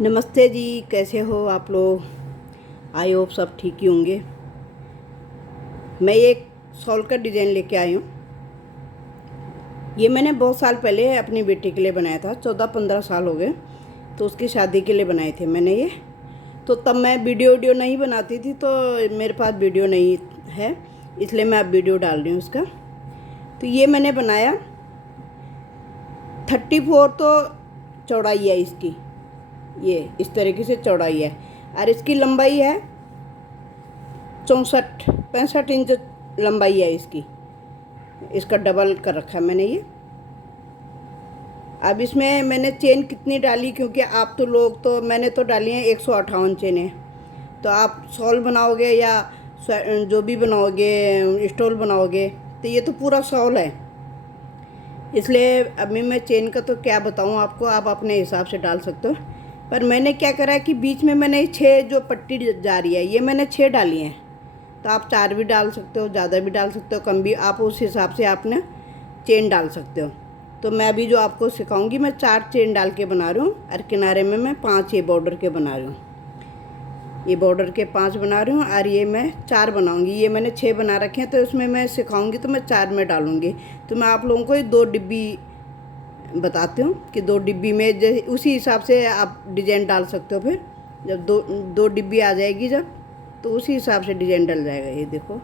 नमस्ते जी, कैसे हो आप लोग। आई होप सब ठीक ही होंगे। मैं एक शॉल का डिज़ाइन लेके आई हूँ। ये मैंने बहुत साल पहले अपनी बेटी के लिए बनाया था। 14-15 साल हो गए, तो उसकी शादी के लिए बनाए थे मैंने ये। तो तब मैं वीडियो नहीं बनाती थी, तो मेरे पास वीडियो नहीं है, इसलिए मैं अब वीडियो डाल रही हूँ उसका। तो ये मैंने बनाया 34 तो चौड़ाई है इसकी, ये इस तरीके से चौड़ाई है, और इसकी लंबाई है 64-65 इंच लंबाई है इसकी। इसका डबल कर रखा है मैंने ये। अब इसमें मैंने चेन कितनी डाली, क्योंकि आप तो लोग तो मैंने तो डाली हैं 158 चेनें। तो आप शॉल बनाओगे या जो भी बनाओगे, स्टॉल बनाओगे, तो ये तो पूरा शॉल है, इसलिए अभी मैं चेन का तो क्या बताऊँ आपको, आप अपने हिसाब से डाल सकते हो। पर मैंने क्या करा है कि बीच में मैंने 6 जो पट्टी जा रही है, ये मैंने 6 डाली हैं। तो आप 4 भी डाल सकते हो, ज़्यादा भी डाल सकते हो, कम भी, आप उस हिसाब से आपने चेन डाल सकते हो। तो मैं अभी जो आपको सिखाऊंगी, मैं 4 चेन डाल के बना रही हूँ, और किनारे में मैं 5 ये बॉर्डर के बना रही हूँ। ये बॉर्डर के 5 बना रही हूँ, और ये मैं 4 बनाऊँगी। ये मैंने 6 बना रखे हैं, तो इसमें मैं सिखाऊँगी तो मैं 4 में डालूँगी। तो मैं आप लोगों को ये 2 डिब्बी बताती हूँ कि 2 डिब्बी में जैसे उसी हिसाब से आप डिज़ाइन डाल सकते हो। फिर जब दो डिब्बी आ जाएगी जब, तो उसी हिसाब से डिज़ाइन डल जाएगा। ये देखो,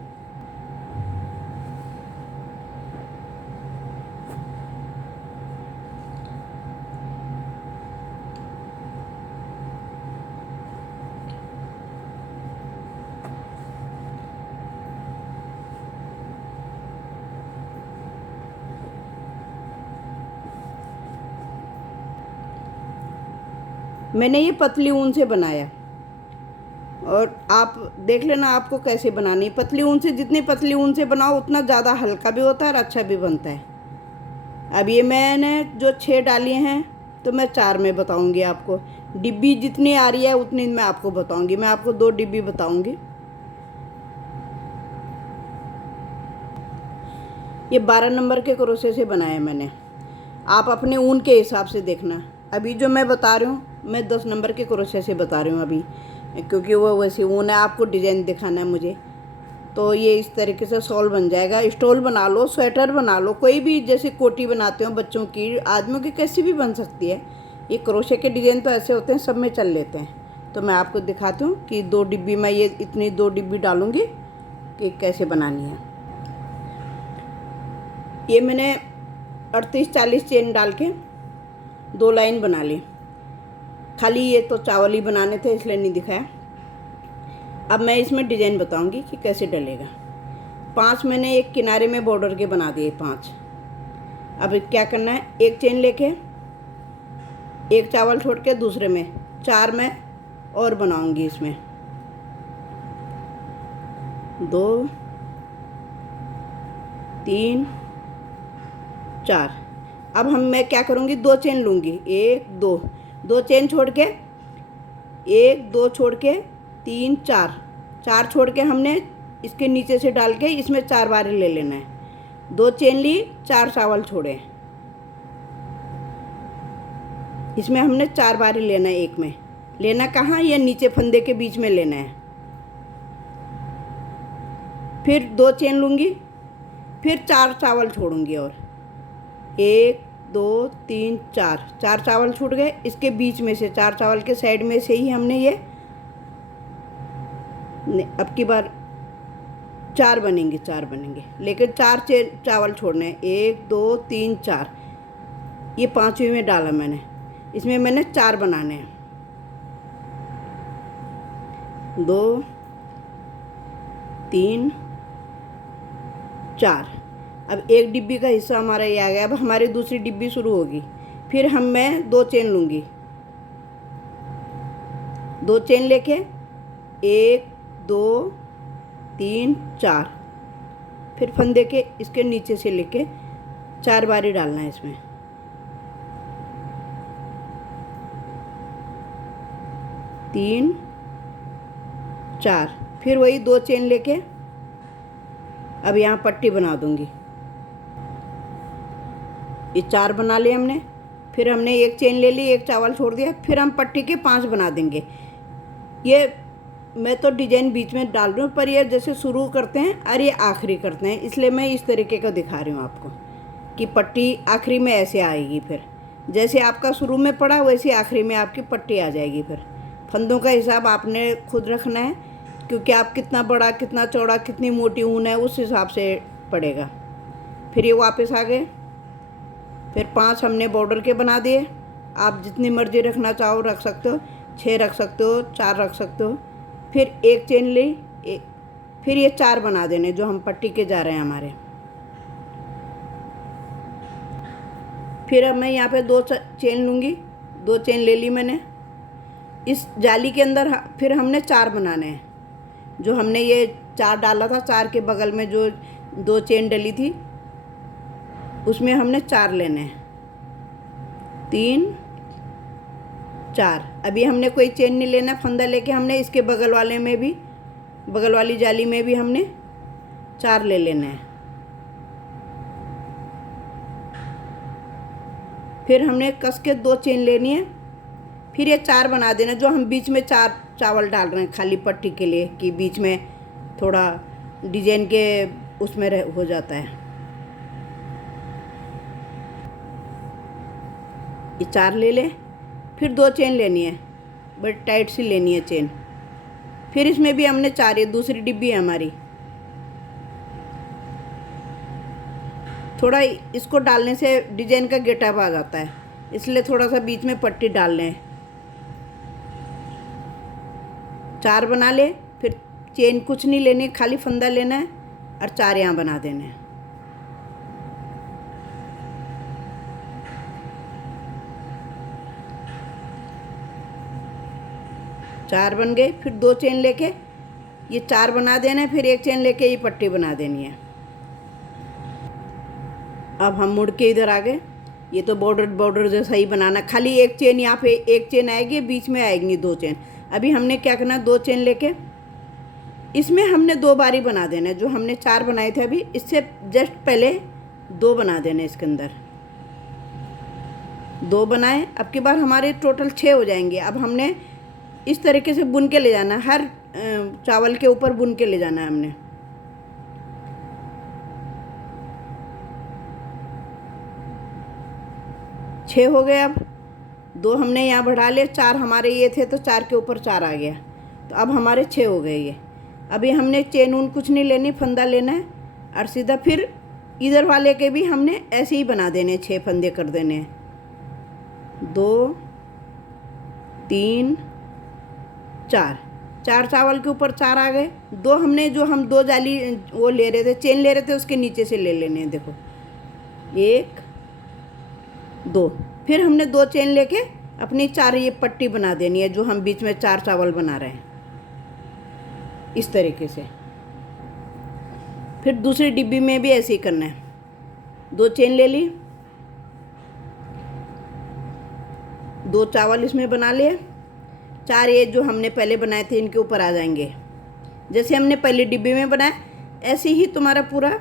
मैंने ये पतली ऊन से बनाया, और आप देख लेना आपको कैसे बनानी है। पतली ऊन से, जितनी पतली ऊन से बनाओ उतना ज़्यादा हल्का भी होता है और अच्छा भी बनता है। अब ये मैंने जो 6 डाली हैं, तो मैं 4 में बताऊंगी आपको। डिब्बी जितनी आ रही है उतनी मैं आपको बताऊंगी। मैं आपको 2 डिब्बी बताऊंगी। ये 12 नंबर के क्रोशे से बनाया मैंने, आप अपने ऊन के हिसाब से देखना। अभी जो मैं बता रही हूँ, मैं 10 नंबर के क्रोशे से बता रही हूँ अभी, क्योंकि वो वैसे ऊन है, आपको डिज़ाइन दिखाना है मुझे। तो ये इस तरीके से शॉल बन जाएगा। स्टॉल बना लो, स्वेटर बना लो, कोई भी, जैसे कोटी बनाते हो बच्चों की, आदमियों की, कैसी भी बन सकती है। ये क्रोशे के डिज़ाइन तो ऐसे होते हैं, सब में चल लेते हैं। तो मैं आपको दिखाती हूँ कि 2 डिब्बी मैं ये इतनी 2 डिब्बी डालूँगी कि कैसे बनानी है। ये मैंने 38-40 चेन डाल के 2 लाइन बना ली। खाली ये तो चावल ही बनाने थे, इसलिए नहीं दिखाया। अब मैं इसमें डिज़ाइन बताऊंगी कि कैसे डलेगा। 5 मैंने एक किनारे में बॉर्डर के बना दिए 5। अब क्या करना है, एक चेन लेके, एक चावल छोड़ के दूसरे में 4 मैं और बनाऊंगी। इसमें 2 3 4। अब मैं क्या करूँगी, 2 चेन लूँगी, 1 2, 2 चेन छोड़ के, 1 2 छोड़ के 3 4, 4 छोड़ के हमने इसके नीचे से डाल के इसमें 4 बार ले लेना है। 2 चेन ली, 4 चावल छोड़े, इसमें हमने 4 बार लेना है। एक में लेना कहाँ, ये नीचे फंदे के बीच में लेना है। फिर 2 चेन लूँगी, फिर 4 चावल छोड़ूंगी, और 1 2 3 4, 4 चावल छूट गए। इसके बीच में से 4 चावल के साइड में से ही हमने ये, अब की बार 4 बनेंगे, 4 बनेंगे, लेकिन 4 चावल छोड़ने हैं। 1 2 3 4, ये 5वीं में डाला मैंने। इसमें मैंने 4 बनाने हैं, 2 3 4। अब एक डिब्बी का हिस्सा हमारा ये आ गया। अब हमारी दूसरी डिब्बी शुरू होगी। फिर मैं 2 चेन लूँगी, 2 चेन लेके 1 2 3 4, फिर फंदे के इसके नीचे से लेके 4 बारी डालना है इसमें। 3 4, फिर वही 2 चेन लेके अब यहाँ पट्टी बना दूँगी। ये 4 बना लिए हमने। फिर हमने एक चेन ले ली, एक चावल छोड़ दिया, फिर हम पट्टी के 5 बना देंगे। ये मैं तो डिजाइन बीच में डाल रही हूँ, पर ये जैसे शुरू करते हैं और ये आखिरी करते हैं, इसलिए मैं इस तरीके का दिखा रही हूँ आपको कि पट्टी आखिरी में ऐसे आएगी। फिर जैसे आपका शुरू में पड़ा वैसे आखिरी में आपकी पट्टी आ जाएगी। फिर फंदों का हिसाब आपने खुद रखना है, क्योंकि आप कितना बड़ा, कितना चौड़ा, कितनी मोटी ऊन है उस हिसाब से पड़ेगा। फिर ये वापस आ गए। फिर 5 हमने बॉर्डर के बना दिए। आप जितनी मर्जी रखना चाहो रख सकते हो, 6 रख सकते हो, 4 रख सकते हो। फिर एक चेन ली, फिर ये 4 बना देने जो हम पट्टी के जा रहे हैं हमारे। फिर अब मैं यहाँ पे 2 चेन लूँगी, 2 चेन ले ली मैंने। इस जाली के अंदर फिर हमने 4 बनाने हैं। जो हमने ये 4 डाला था, 4 के बगल में जो 2 चेन डली थी उसमें हमने 4 लेने हैं, 3 4। अभी हमने कोई चेन नहीं लेना, फंदा लेके हमने इसके बगल वाले में भी, बगल वाली जाली में भी हमने 4 ले लेने हैं। फिर हमने कस के 2 चेन लेनी है। फिर ये 4 बना देना जो हम बीच में 4 चावल डाल रहे हैं खाली पट्टी के लिए, कि बीच में थोड़ा डिजाइन के उसमें हो जाता है। ये 4 ले लें। फिर 2 चेन लेनी है, बड़ी टाइट सी लेनी है चेन। फिर इसमें भी हमने 4, ये दूसरी डिब्बी है हमारी। थोड़ा इसको डालने से डिजाइन का गेटअप आ जाता है, इसलिए थोड़ा सा बीच में पट्टी डाल लें। 4 बना ले। फिर चेन कुछ नहीं लेनी, खाली फंदा लेना है और 4 यहाँ बना देने हैं। चार बन गए। फिर 2 चेन लेके ये 4 बना देना है, फिर एक चेन लेके ये पट्टी बना देनी है। अब हम मुड़ के इधर आ गए। ये तो बॉर्डर जैसा ही बनाना, खाली एक चेन यहाँ पे, एक चेन आएगी, बीच में आएंगी 2 चेन। अभी हमने क्या करना, 2 चेन लेके इसमें हमने 2 बारी बना देना है। जो हमने 4 बनाए थे अभी, इससे जस्ट पहले 2 बना देने इसके अंदर। 2 बनाए, अब की बार हमारे टोटल 6 हो जाएंगे। अब हमने इस तरीके से बुन के ले जाना है, हर चावल के ऊपर बुन के ले जाना है हमने। छः हो गए। अब 2 हमने यहाँ बढ़ा लिए, 4 हमारे ये थे तो 4 के ऊपर 4 आ गया, तो अब हमारे 6 हो गए ये। अभी हमने चेन ऊन कुछ नहीं लेनी, फंदा लेना है और सीधा फिर इधर वाले के भी हमने ऐसे ही बना देने, 6 फंदे कर देने हैं। 2 3 4, 4 चावल के ऊपर 4 आ गए। 2 हमने, जो हम 2 जाली वो ले रहे थे, चेन ले रहे थे, उसके नीचे से ले लेने हैं। देखो 1 2, फिर हमने 2 चेन लेके अपनी 4 ये पट्टी बना देनी है जो हम बीच में 4 चावल बना रहे हैं, इस तरीके से। फिर दूसरी डिब्बी में भी ऐसे ही करना है। 2 चेन ले ली, 2 चावल इसमें बना लिए, 4 ये जो हमने पहले बनाए थे इनके ऊपर आ जाएंगे। जैसे हमने पहली डिब्बी में बनाया, ऐसे ही तुम्हारा पूरा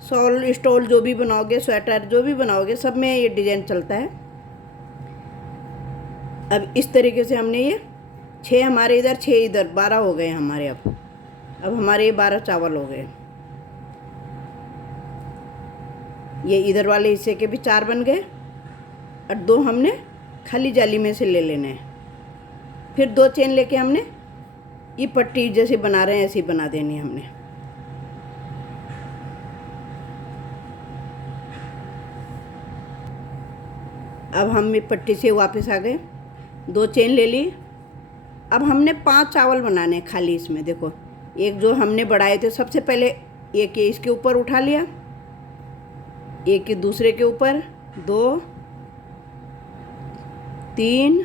शॉल, स्टॉल जो भी बनाओगे, स्वेटर जो भी बनाओगे, सब में ये डिजाइन चलता है। अब इस तरीके से हमने ये 6 हमारे इधर, 6 इधर, 12 हो गए हमारे। अब हमारे ये 12 चावल हो गए। ये इधर वाले हिस्से के भी 4 बन गए और 2 हमने खाली जाली में से ले लेने हैं। फिर 2 चेन लेके हमने ये पट्टी जैसे बना रहे हैं ऐसे ही बना देनी है हमने। अब हम ये पट्टी से वापस आ गए, 2 चेन ले ली। अब हमने 5 चावल बनाने हैं खाली इसमें। देखो, एक जो हमने बढ़ाए थे, सबसे पहले एक ये इसके ऊपर उठा लिया, एक दूसरे के ऊपर, 2 3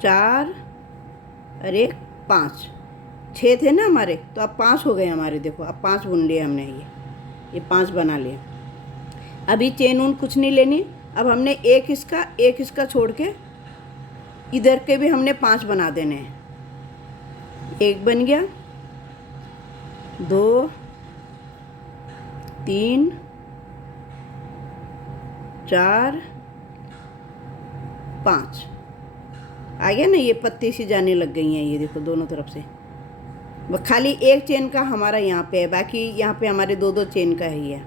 4 और 1 5। 6 थे ना हमारे, तो अब 5 हो गए हमारे। देखो अब 5 बुन लिए हमने, ये 5 बना लिए। अभी चेन ऊन कुछ नहीं लेनी। अब हमने एक इसका छोड़ के इधर के भी हमने 5 बना देने हैं। 1 बन गया, 2 3 4 5 आ गया ना। ये पत्ती सी जाने लग गई हैं, ये देखो दोनों तरफ से। खाली एक चेन का हमारा यहाँ पे है, बाकी यहाँ पे हमारे 2-2 चेन का ही है।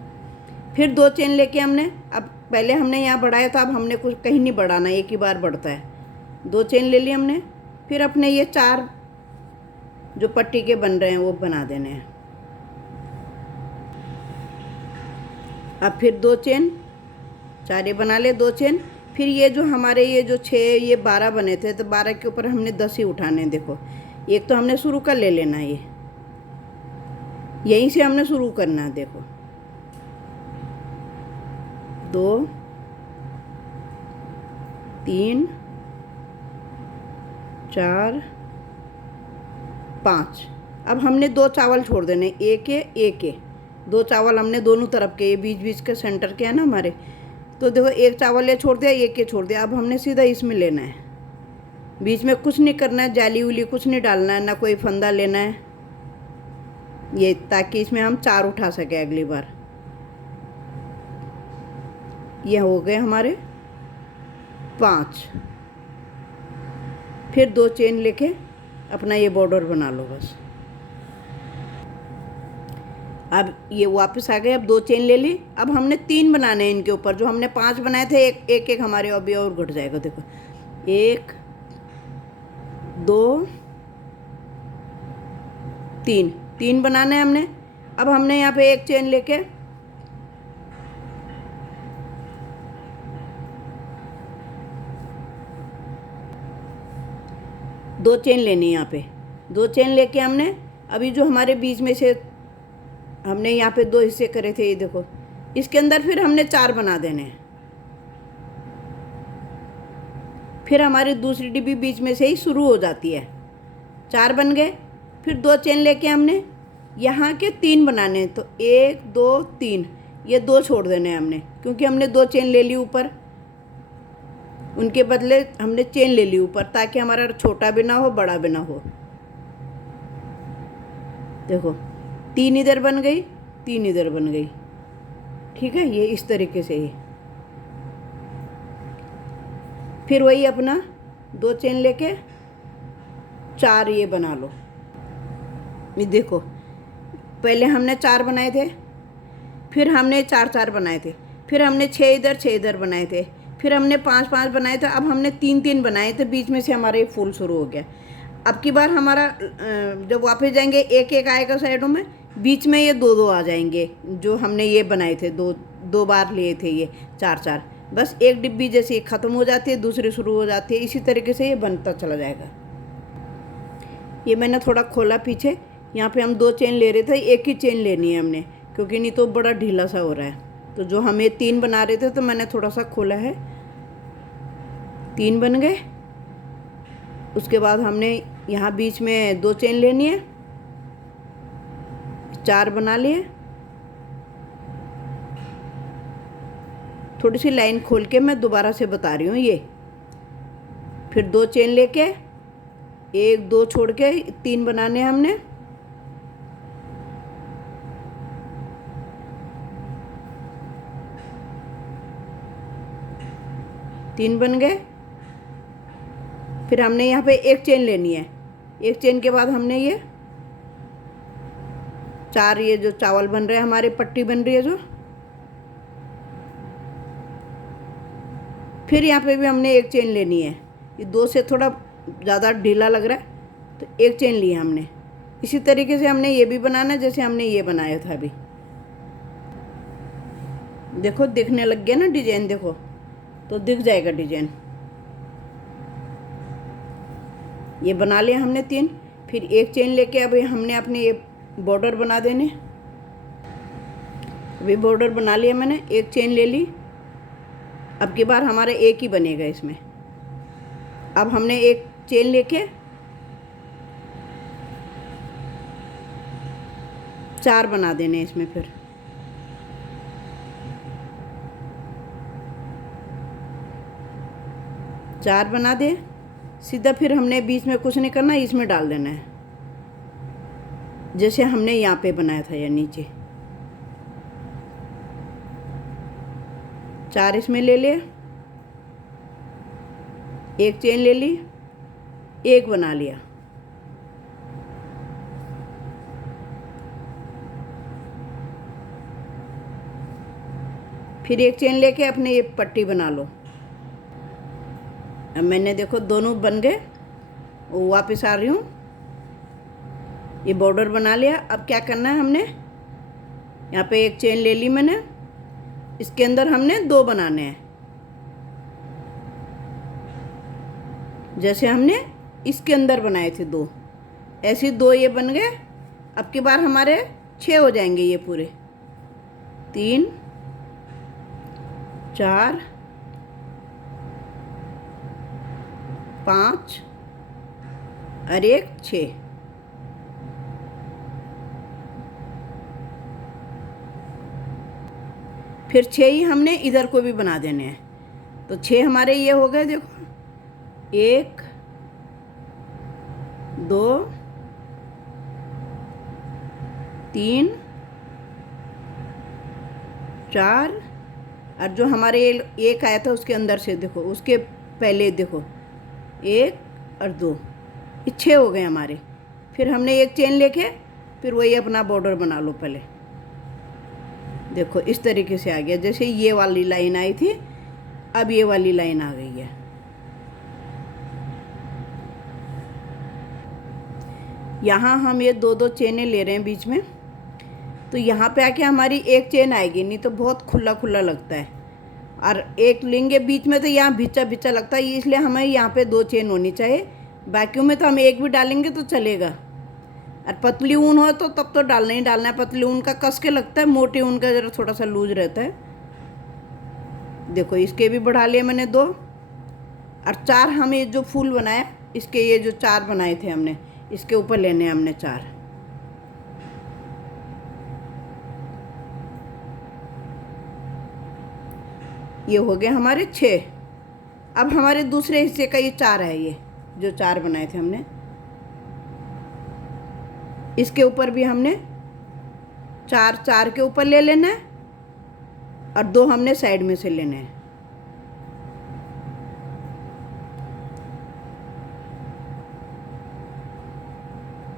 फिर 2 चेन लेके हमने, अब पहले हमने यहाँ बढ़ाया था, अब हमने कुछ कहीं नहीं बढ़ाना, एक ही बार बढ़ता है। 2 चेन ले ली हमने। फिर अपने ये 4 जो पट्टी के बन रहे हैं वो बना देने हैं। अब फिर 2 चेन, 4 ये बना ले 2 चेन। फिर ये जो हमारे ये जो 6 ये 12 बने थे, तो 12 के ऊपर हमने 10 ही उठाने हैं। देखो एक तो हमने शुरू कर ले लेना, ये यहीं से हमने शुरू करना है। देखो 2 3 4 5। अब हमने 2 चावल छोड़ देने, एक है एक है। 2 चावल हमने दोनों तरफ के, ये बीच बीच के सेंटर के है ना हमारे, तो देखो एक चावल ये छोड़ दिया, एक ये छोड़ दिया। अब हमने सीधा इसमें लेना है, बीच में कुछ नहीं करना है, जाली उली कुछ नहीं डालना है, ना कोई फंदा लेना है ये, ताकि इसमें हम 4 उठा सके अगली बार। ये हो गए हमारे 5। फिर 2 चेन लेके अपना ये बॉर्डर बना लो बस। अब ये वापस आ गए। अब 2 चेन ले ली। अब हमने 3 बनाने हैं इनके ऊपर, जो हमने 5 बनाए थे, एक एक हमारे अभी और घट जाएगा। देखो 1 2 3 बनाने हैं हमने। अब हमने यहाँ पे 1 चेन लेके दो चेन लेनी है यहाँ पे। 2 चेन लेके हमने अभी जो हमारे बीच में से हमने यहाँ पे 2 हिस्से करे थे, ये देखो, इसके अंदर फिर हमने 4 बना देने हैं। फिर हमारी दूसरी डिब्बी बीच में से ही शुरू हो जाती है। 4 बन गए। फिर 2 चेन लेके हमने यहाँ के 3 बनाने हैं, तो 1 2 3, ये 2 छोड़ देने हैं हमने, क्योंकि हमने 2 चेन ले ली ऊपर, उनके बदले हमने चेन ले ली ऊपर, ताकि हमारा छोटा भी ना हो बड़ा भी ना हो। देखो 3 इधर बन गई, 3 इधर बन गई, ठीक है, ये इस तरीके से ही। फिर वही अपना 2 चेन लेके 4 ये बना लो। ये देखो पहले हमने 4 बनाए थे, फिर हमने 4 बनाए थे, फिर हमने 6 इधर बनाए थे, फिर हमने 5 बनाए थे। अब हमने 3 बनाए थे, बीच में से हमारा ये फूल शुरू हो गया। अब की बार हमारा जब वापस जाएंगे 1 आएगा साइडों में, बीच में ये 2 आ जाएंगे, जो हमने ये बनाए थे, 2 बार लिए थे ये 4, बस एक डिब्बी जैसे ख़त्म हो जाती है, दूसरी शुरू हो जाती है, इसी तरीके से ये बनता चला जाएगा। ये मैंने थोड़ा खोला पीछे, यहाँ पे हम 2 चेन ले रहे थे, एक ही चेन लेनी है हमने, क्योंकि नहीं तो बड़ा ढीला सा हो रहा है। तो जो हमें 3 बना रहे थे, तो मैंने थोड़ा सा खोला है। 3 बन गए। उसके बाद हमने यहाँ बीच में 2 चेन लेनी है, 4 बना लिए। थोड़ी सी लाइन खोल के मैं दोबारा से बता रही हूँ ये। फिर 2 चेन लेके 1 2 छोड़ के 3 बनाने हैं हमने। तीन बन गए। फिर हमने यहाँ पे 1 चेन लेनी है। 1 चेन के बाद हमने ये 4 ये जो चावल बन रहे हैं हमारी पट्टी बन रही है जो, फिर यहाँ पे भी हमने 1 चेन लेनी है। ये 2 से थोड़ा ज़्यादा ढीला लग रहा है, तो 1 चेन ली हमने। इसी तरीके से हमने ये भी बनाना है जैसे हमने ये बनाया था अभी। देखो दिखने लग गया ना डिजाइन, देखो तो दिख जाएगा डिजाइन। ये बना लिया हमने 3। फिर 1 चेन लेके अभी हमने अपने ये बॉर्डर बना देने। अभी बॉर्डर बना लिया मैंने, 1 चेन ले ली। अब की बार हमारा एक ही बनेगा इसमें। अब हमने 1 चेन लेके 4 बना देने इसमें। फिर चार बना दे सीधा। फिर हमने बीच में कुछ नहीं करना, इसमें डाल देना है जैसे हमने यहाँ पे बनाया था या नीचे। 4 इसमें ले लिए, एक चेन ले ली, एक बना लिया, फिर एक चेन लेके अपने ये पट्टी बना लो। अब मैंने देखो दोनों बन गए, वापस आ रही हूँ, ये बॉर्डर बना लिया। अब क्या करना है, हमने यहाँ पे एक चेन ले ली मैंने, इसके अंदर हमने 2 बनाने हैं, जैसे हमने इसके अंदर बनाए थे 2, ऐसे 2 ये बन गए। अब की बार हमारे 6 हो जाएंगे ये पूरे, 3 4 5 और एक 6। फिर 6 ही हमने इधर को भी बना देने हैं। तो 6 हमारे ये हो गए, देखो 1 2 3 4 और जो हमारे एक आया था उसके अंदर से देखो, उसके पहले देखो 1 और 2, ये 6 हो गए हमारे। फिर हमने एक चेन लेके फिर वही अपना बॉर्डर बना लो। पहले देखो इस तरीके से आ गया, जैसे ये वाली लाइन आई थी, अब ये वाली लाइन आ गई है। यहाँ हम ये 2-2 चेनें ले रहे हैं बीच में, तो यहाँ पे आके हमारी एक चेन आएगी, नहीं तो बहुत खुला खुला लगता है। और एक लेंगे बीच में तो यहाँ भिचा भिचा लगता है, इसलिए हमें यहाँ पे 2 चेन होनी चाहिए। वैक्यूम में तो हम एक भी डालेंगे तो चलेगा, और पतली ऊन हो तो तब तो डालना ही डालना है। पतली ऊन का कस के लगता है, मोटी ऊन का ज़रा थोड़ा सा लूज रहता है। देखो इसके भी बढ़ा लिए मैंने 2 और 4। हम ये जो फूल बनाया, इसके ये जो 4 बनाए थे हमने, इसके ऊपर लेने हैं हमने 4। ये हो गए हमारे 6। अब हमारे दूसरे हिस्से का ये 4 है, ये जो 4 बनाए थे हमने, इसके ऊपर भी हमने 4 के ऊपर ले लेना है और 2 हमने साइड में से लेने हैं।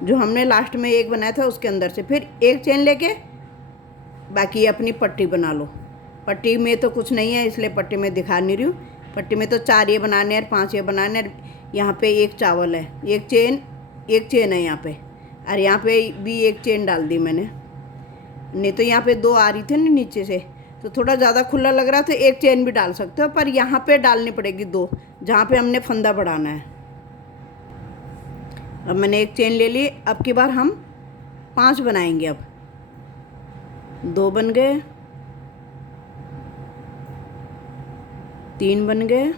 जो हमने लास्ट में एक बनाया था उसके अंदर से फिर एक चेन लेके बाकी अपनी पट्टी बना लो। पट्टी में तो कुछ नहीं है, इसलिए पट्टी में दिखा नहीं रही हूँ। पट्टी में तो 4 ये बनाने हैं और 5 ये बनाने हैं। यहाँ पे एक चावल है, एक चेन है यहाँ पे, और यहाँ पे भी एक चेन डाल दी मैंने, नहीं तो यहाँ पे 2 आ रही थी ना नीचे से, तो थोड़ा ज़्यादा खुला लग रहा तो एक चेन भी डाल सकते हो, पर यहाँ पे डालनी पड़ेगी 2, जहाँ पे हमने फंदा बढ़ाना है। अब मैंने एक चेन ले ली। अब की बार हम 5 बनाएंगे। अब 2 बन गए, 3 बन गए,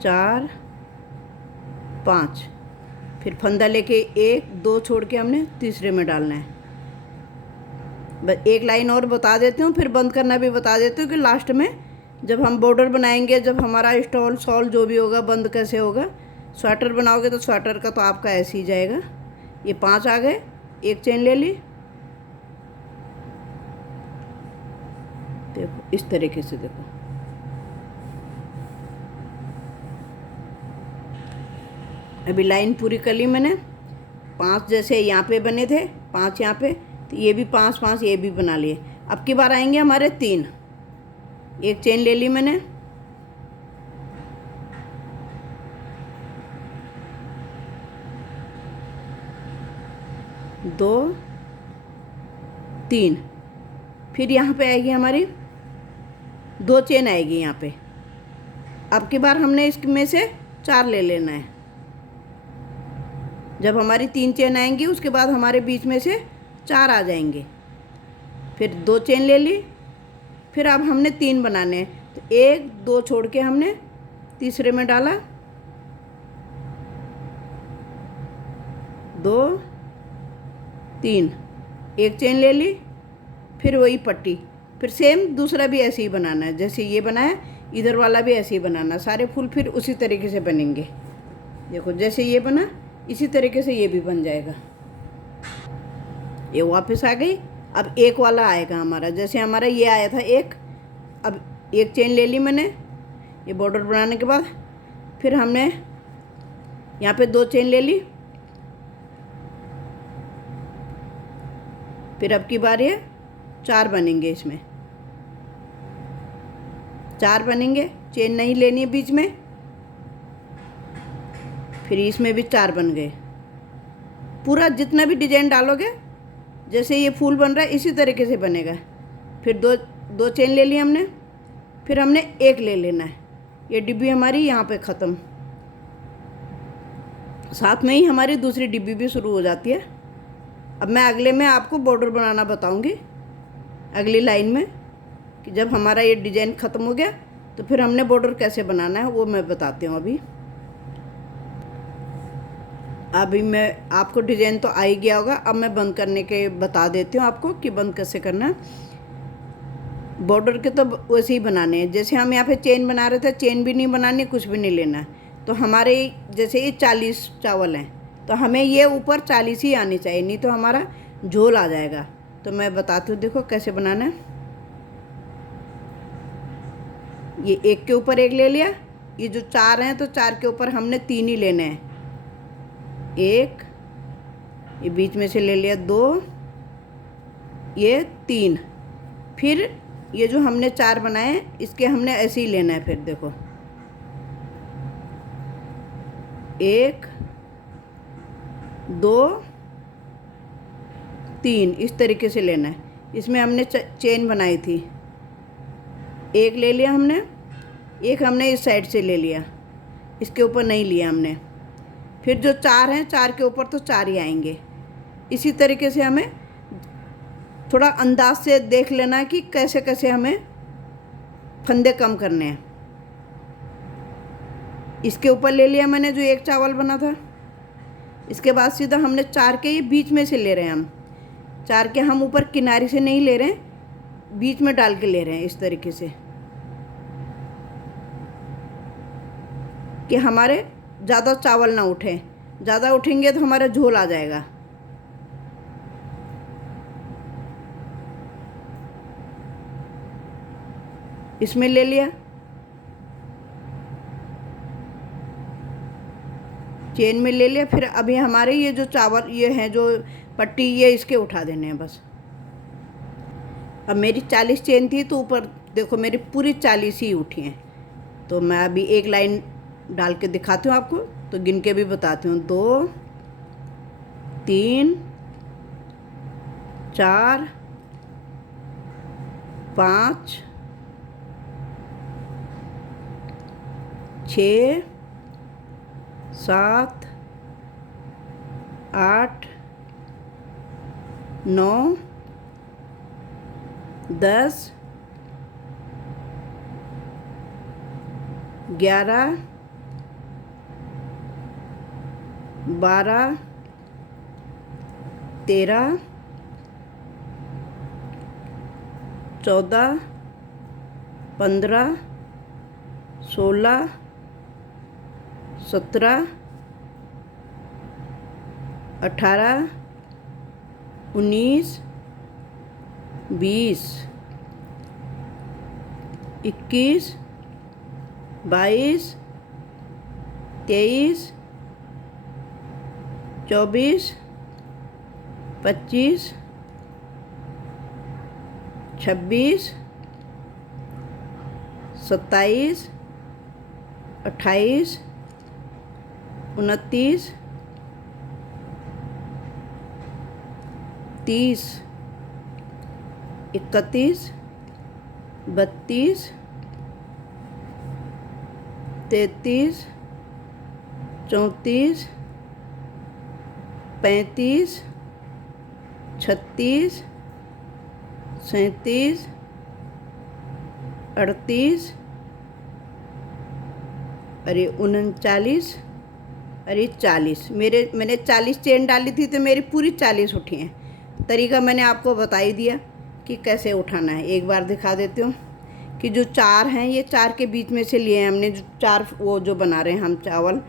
4 5, फिर फंदा लेके 1 2 छोड़ के हमने तीसरे में डालना है। बस एक लाइन और बता देती हूँ, फिर बंद करना भी बता देती हूँ कि लास्ट में जब हम बॉर्डर बनाएंगे, जब हमारा स्टॉल शॉल जो भी होगा बंद कैसे होगा। स्वेटर बनाओगे तो स्वेटर का तो आपका ऐसे ही जाएगा। ये 5 आ गए, एक चेन ले ली, देखो इस तरीके से। देखो अभी लाइन पूरी कर ली मैंने। 5 जैसे यहाँ पे बने थे, 5 यहाँ पे, तो ये भी 5 ये भी बना लिए। अब की बार आएंगे हमारे 3। एक चेन ले ली मैंने, 2 3, फिर यहाँ पे आएगी हमारी 2 चेन आएगी यहाँ पे। अब की बार हमने इसमें से 4 ले लेना है। जब हमारी 3 चेन आएंगी उसके बाद हमारे बीच में से 4 आ जाएंगे। फिर 2 चेन ले ली, फिर अब हमने 3 बनाने हैं, तो 1 2 छोड़ के हमने तीसरे में डाला, 2 3, एक चेन ले ली, फिर वही पट्टी, फिर सेम दूसरा भी ऐसे ही बनाना है। जैसे ये बनाया, इधर वाला भी ऐसे ही बनाना। सारे फूल फिर उसी तरीके से बनेंगे। देखो जैसे ये बना, इसी तरीके से ये भी बन जाएगा। ये वापस आ गई। अब एक वाला आएगा हमारा, जैसे हमारा ये आया था एक, अब एक चेन ले ली मैंने ये बॉर्डर बनाने के बाद, फिर हमने यहाँ पे 2 चेन ले ली, फिर अब की बार ये 4 बनेंगे, इसमें 4 बनेंगे, चेन नहीं लेनी है बीच में, फिर इसमें भी 4 बन गए। पूरा जितना भी डिजाइन डालोगे, जैसे ये फूल बन रहा है इसी तरीके से बनेगा। फिर दो चेन ले ली हमने, फिर हमने एक ले लेना है। ये डिब्बी हमारी यहाँ पे ख़त्म, साथ में ही हमारी दूसरी डिब्बी भी शुरू हो जाती है। अब मैं अगले में आपको बॉर्डर बनाना बताऊंगी, अगली लाइन में, कि जब हमारा ये डिज़ाइन ख़त्म हो गया तो फिर हमने बॉर्डर कैसे बनाना है वो मैं बताती हूँ। अभी मैं आपको डिज़ाइन तो आ ही गया होगा, अब मैं बंद करने के बता देती हूँ आपको कि बंद कैसे करना है। बॉर्डर के तो वैसे ही बनाने हैं, जैसे हम यहाँ पे चेन बना रहे थे, चेन भी नहीं बनानी, कुछ भी नहीं लेना है। तो हमारे जैसे ये 40 चावल हैं, तो हमें ये ऊपर 40 ही आनी चाहिए, नहीं तो हमारा झोल आ जाएगा। तो मैं बताती हूँ, देखो कैसे बनाना है। ये एक के ऊपर एक ले लिया, ये जो 4 हैं तो 4 के ऊपर हमने 3 ही लेने हैं। एक, ये बीच में से ले लिया 2, ये 3, फिर ये जो हमने 4 बनाए हैं इसके हमने ऐसे ही लेना है। फिर देखो 1 2 3 इस तरीके से लेना है। इसमें हमने चेन बनाई थी, एक ले लिया हमने, एक हमने इस साइड से ले लिया, इसके ऊपर नहीं लिया हमने। फिर जो 4 हैं 4 के ऊपर तो 4 ही आएंगे। इसी तरीके से हमें थोड़ा अंदाज से देख लेना है कि कैसे कैसे हमें फंदे कम करने हैं। इसके ऊपर ले लिया मैंने जो एक चावल बना था, इसके बाद सीधा हमने 4 के ये बीच में से ले रहे हैं हम। 4 के हम ऊपर किनारे से नहीं ले रहे हैं, बीच में डाल के ले रहे हैं इस तरीके से कि हमारे ज़्यादा चावल ना उठे। ज़्यादा उठेंगे तो हमारा झोल आ जाएगा। इसमें ले लिया, चेन में ले लिया, फिर अभी हमारे ये जो चावल ये हैं जो पट्टी ये इसके उठा देने हैं बस। अब मेरी 40 चेन थी तो ऊपर देखो मेरी पूरी 40 ही उठी हैं। तो मैं अभी एक लाइन डाल के दिखाती हूँ आपको, तो गिन के भी बताती हूँ। 2 3 4 5 6 7 8 9 10 11 12 13 14 15 16 17 18 19 20 21 22 23 24 25 26 27 28 29 30 31 32 33 34 35 36 37 38 अरे 39 अरे 40। मैंने 40 चेन डाली थी तो मेरी पूरी 40 उठी हैं। तरीका मैंने आपको बता ही दिया कि कैसे उठाना है। एक बार दिखा देती हूँ कि जो 4 हैं ये 4 के बीच में से लिए हैं हमने। जो 4 वो जो बना रहे हैं हम चावल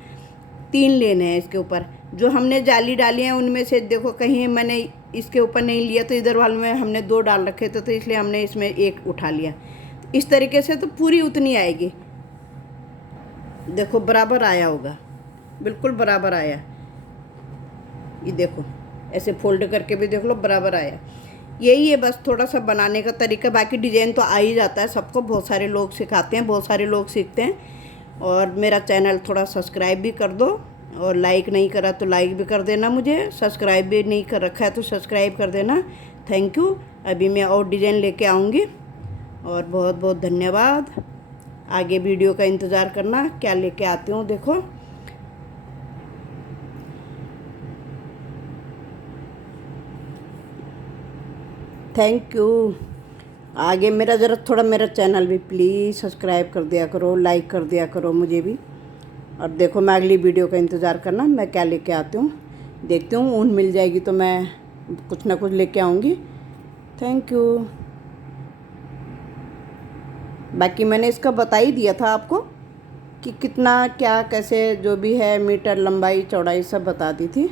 3 लेने हैं इसके ऊपर। जो हमने जाली डाली है उनमें से देखो कहीं मैंने इसके ऊपर नहीं लिया, तो इधर वाले में हमने 2 डाल रखे थे, तो इसलिए हमने इसमें 1 उठा लिया। इस तरीके से तो पूरी उतनी आएगी। देखो बराबर आया होगा, बिल्कुल बराबर आया। ये देखो ऐसे फोल्ड करके भी देख लो, बराबर आया। यही है बस थोड़ा सा बनाने का तरीका, बाकी डिज़ाइन तो आ ही जाता है सबको। बहुत सारे लोग सिखाते हैं, बहुत सारे लोग सीखते हैं। और मेरा चैनल थोड़ा सब्सक्राइब भी कर दो, और लाइक नहीं करा तो लाइक भी कर देना, मुझे सब्सक्राइब भी नहीं कर रखा है तो सब्सक्राइब कर देना। Thank you. अभी मैं और डिज़ाइन लेके आऊँगी, और बहुत बहुत धन्यवाद। आगे वीडियो का इंतज़ार करना, क्या लेके आती हूँ देखो। Thank you. आगे मेरा ज़रा थोड़ा मेरा चैनल भी प्लीज़ सब्सक्राइब कर दिया करो, लाइक कर दिया करो मुझे भी। और देखो मैं अगली वीडियो का इंतज़ार करना, मैं क्या लेके आती हूँ। देखती हूँ, ऊन मिल जाएगी तो मैं कुछ ना कुछ लेके आऊँगी। Thank you. बाकी मैंने इसका बता ही दिया था आपको कि कितना क्या कैसे जो भी है, मीटर लंबाई चौड़ाई सब बता दी थी।